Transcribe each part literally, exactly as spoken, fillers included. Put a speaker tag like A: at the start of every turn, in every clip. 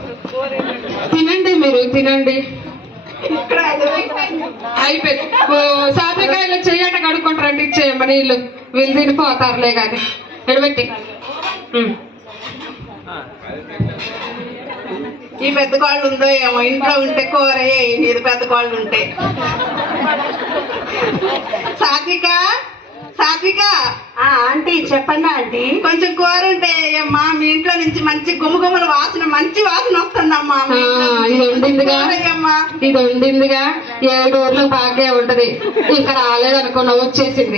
A: తినండి, మీరు తినండి. అయిపోయింది. సాత్వికాయలు చెయ్యట కడుక్కుంటారంటే ఇచ్చేయమ్మ నీళ్ళు. వీళ్ళు తినిపోతారులే కానీ ఎడబెట్టి.
B: ఈ పెద్ద కాళ్ళు ఉందో ఏమో, ఇంట్లో ఉంటే కూర ఇది పెద్ద కాళ్ళు ఉంటే. సాత్విక సాత్విక
C: ఆంటీ చెప్పండి ఆంటీ.
B: కొంచెం కూర ఉంటే అమ్మా, మీ ఇంట్లో నుంచి మంచి గుమ్మగుమ్మల వాసన, మంచి వాసన వస్తుందమ్మా.
A: ఇది ఉండిందిగా ఇది ఉండిందిగా ఏడు ఊర్లకు బాగా ఉంటది. ఇంకా రాలేదనుకున్నా, వచ్చేసింది.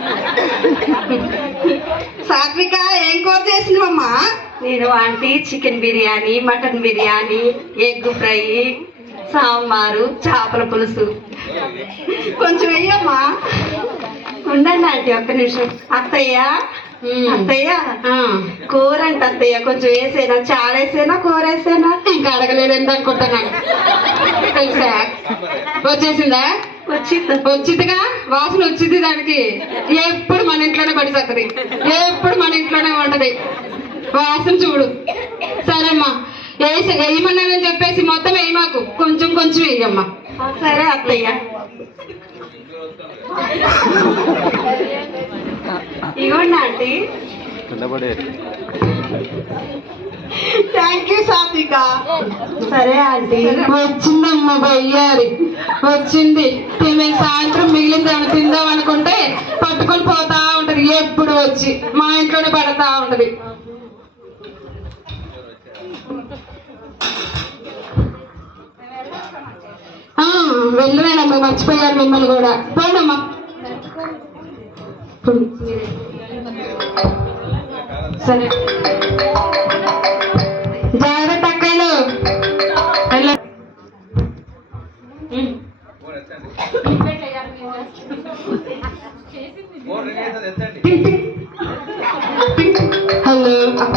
B: సాత్విక ఏం కూర చేసినవమ్మా?
C: నేను aunty chicken biryani, mutton biryani, egg fry, sambar, చేపల పులుసు.
B: కొంచెం వెయ్యమ్మా.
C: ఉండండి ఆంటీ ఒక్క నిమిషం. అత్తయ్య అత్తయ్య కూర అంటే అత్తయ్య కొంచెం వేసేనా, చాలా వేసేనా, కూర వేసేనా?
A: ఇంకా అడగలేదండి అనుకుంటున్నాను. తెలుసా? వచ్చేసిందా?
C: వచ్చింది
A: వచ్చిందిగా, వాసన వచ్చింది దానికి. ఎప్పుడు మన ఇంట్లోనే పడిసత్తది, ఎప్పుడు మన ఇంట్లోనే ఉంటది. వాసన చూడు. సరేమ్మా, వేసి వేయమన్నానని చెప్పేసి మొత్తం వేయి, మాకు కొంచెం కొంచెం వేయమ్మా.
C: సరే అత్తయ్య. ఇవ్వండి ఆంటీ.
B: థ్యాంక్ యూ సాత్విక.
C: సరే ఆంటీ.
A: వచ్చిందమ్మా బయ్యారి, వచ్చింది. తినే సాయంత్రం మిగిలింది ఏమైనా తిందాం అనుకుంటే పట్టుకొని పోతా ఉంటది. ఎప్పుడు వచ్చి మా ఇంట్లోనే పడతా ఉంటది. వెళ్ళలేనమ్మా, మర్చిపోయారు మిమ్మల్ని కూడా. పోనమ్మా. సరే, జాగ్రత్త అక్కలు. హలో.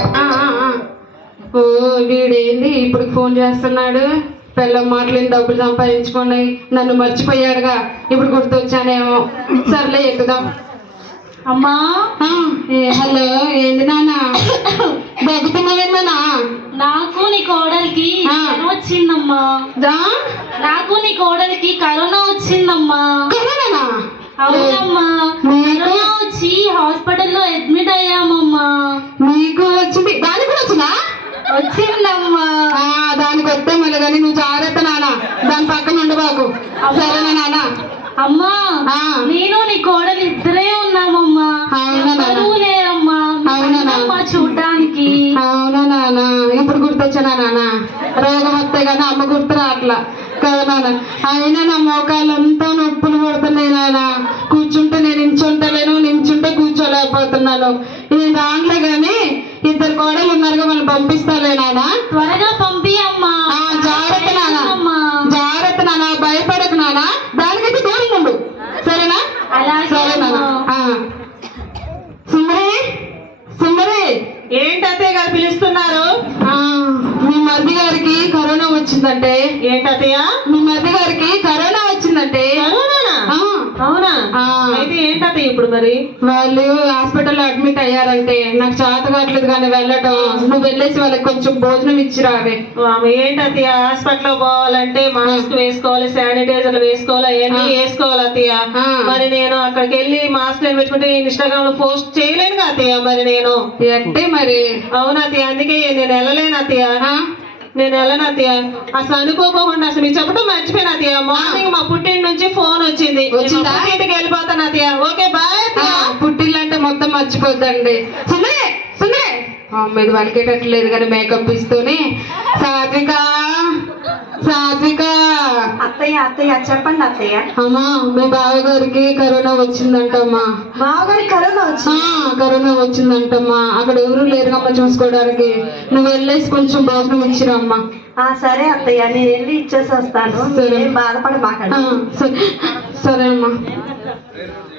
A: ఓ వీడేంది ఇప్పుడు ఫోన్ చేస్తున్నాడు? పిల్లం మాటలేని డబ్బులు సంపాదించుకోండి, నన్ను మర్చిపోయాడుగా. ఇప్పుడు గుర్తొచ్చానేమో. సర్లే ఎక్కుదాం.
C: అమ్మా.
A: హలో, ఏంది నాన్న దగ్గుతున్నావేందన్నా?
D: నాకు నీ కోడలికి కరోనా వచ్చిందమ్మా. నాకు నీ కోడలికి కరోనా వచ్చిందమ్మా.
A: కరోనా?
D: అవునమ్మా, కరోనా వచ్చి హాస్పిటల్లో అడ్మిట్ అయ్యామమ్మా.
A: నీకు వచ్చింది? దానికి కూడా వచ్చిందా?
D: వచ్చిందమ్మా.
A: దానికి వస్తే మళ్ళీ కానీ నువ్వు జాగ్రత్త నాన్న, దాని పక్కన ఉండబాకు. సరేనా నాన్న?
D: అమ్మా, నేను నీ కోడలు ఇద్దరే ఉన్నామమ్మా. లేరమ్మా. అవునమ్మా చూడ్డానికి.
A: అవునా నాన్న? ఇప్పుడు గుర్తొచ్చానా నాన్న? రోగం వస్తే కానీ అమ్మ గుర్తు రాట్లా కదా నాన్న. అయినా నా మోకాళ్ళంతా నొప్పులు పడుతున్నాయి నాన్న. కూర్చుంటే నేను నించుంటలేను, నించుంటే కూర్చోలేకపోతున్నాను. ఈ దాంట్లో గాని ఇద్దరు కోడలు ఉన్నారుగా, వాళ్ళు పంపిస్తాలే నాన్న.
D: త్వరగా పంపి అమ్మా.
A: జాగ్రత్త నాన్న, జాగ్రత్త నాన్న, భయపడకు నాన్న. దానికైతే దూరం ఉండు, సరేనా? సరే నాన్న. సుందరి, సుందరి.
B: ఏంటత్తయ్య గారు పిలుస్తున్నారు?
A: మీ మరిది గారికి కరోనా వచ్చిందంటే.
B: ఏంటత్తయ్య?
A: మీ మరిది గారికి కరోనా వచ్చిందంటే.
B: అవునా? అయితే ఏంటత్తయ్య ఇప్పుడు మరి?
A: వాళ్ళు హాస్పిటల్లో అడ్మిట్ అయ్యారంటే. నాకు చేత కావట్లేదు కానీ వెళ్ళటం. నువ్వు వెళ్ళేసి వాళ్ళకి కొంచెం భోజనం ఇచ్చిరావే.
B: ఏంటత్తయ్య, హాస్పిటల్ పోవాలంటే మాస్క్ వేసుకోవాలి, శానిటైజర్లు వేసుకోవాలి, అవన్నీ వేసుకోవాలి అత్తయ్య. మరి నేను అక్కడికి వెళ్ళి మాస్క్ పెట్టుకుంటే ఇన్స్టాగ్రామ్ లో పోస్ట్ చేయలేను అత్తయ్య. మరి నేను
A: అంటే మరి
B: అవునా అత్తయ్య, అందుకే నేను వెళ్ళలేను అత్తయ్య. నేను వెళ్ళను అత్తయ్య. అసలు అనుకోకుండా అసలు మీరు చెప్పడం మర్చిపోయిన అత్తయ్య. మార్నింగ్ మా పుట్టింటి నుంచి ఫోన్ వచ్చింది. ఇంటికి వెళ్ళిపోతాను అత్తయ్య. Okay bye.
A: పుట్టిల్లు అంటే మొత్తం మర్చిపోద్దండి. సుందరే, సుందరే. ఇది వలికేటట్లేదు కానీ మేకప్ ఇస్తూనే. సాత్విక, సాత్విక.
C: అత్తయ్య అత్తయ్య చెప్పండి అత్తయ్య.
A: అమ్మా, మీ బావగారికి కరోనా వచ్చిందంటమ్మా.
C: బావగారికి కరోనా వచ్చి
A: కరోనా వచ్చిందంటమ్మా. అక్కడ ఎవరు లేరుగమ్మా చూసుకోవడానికి. నువ్వు వెళ్ళేసి కొంచెం భోజనం ఇచ్చిరమ్మా.
C: సరే అత్తయ్య, నేను వెళ్ళి ఇచ్చేసి వస్తాను. బాధపడ మాట్లాడ.
A: సరే అమ్మా.